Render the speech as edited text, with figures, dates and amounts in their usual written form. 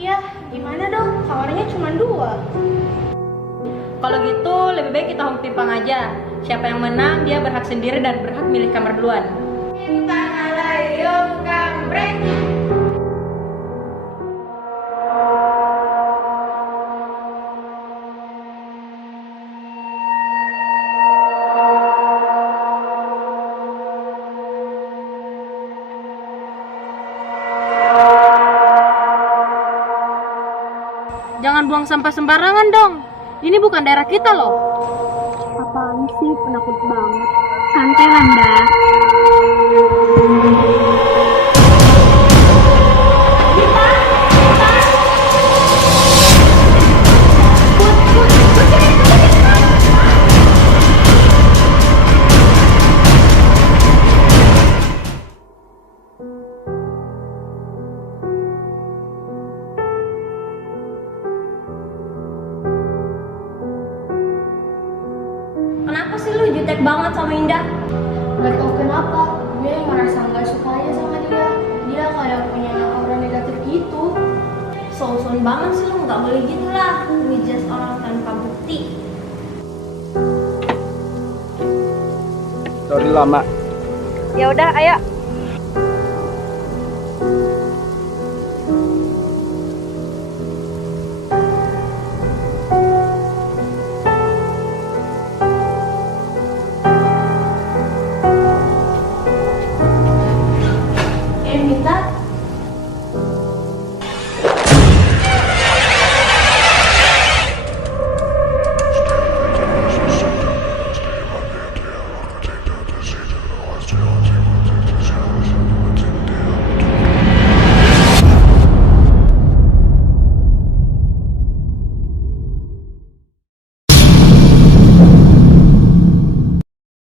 Ya, gimana dong? Kamarnya cuma 2. Kalau gitu lebih baik kita home pipang aja. Siapa yang menang dia berhak sendiri dan berhak milih kamar duluan. Pintang alayum kampreng. Jangan buang sampah sembarangan dong. Ini bukan daerah kita loh. Apaan sih, penakut banget. Santai Nanda. Kenapa sih lu jutek banget sama Indah? Gak tau kenapa, gue merasa gak suka aja sama dia. Dia kayak punya aura negatif gitu. Soson banget sih lu, nggak boleh gitu lah. Ngejudge orang tanpa bukti. Sorry lama. Ya udah, ayo. Mita,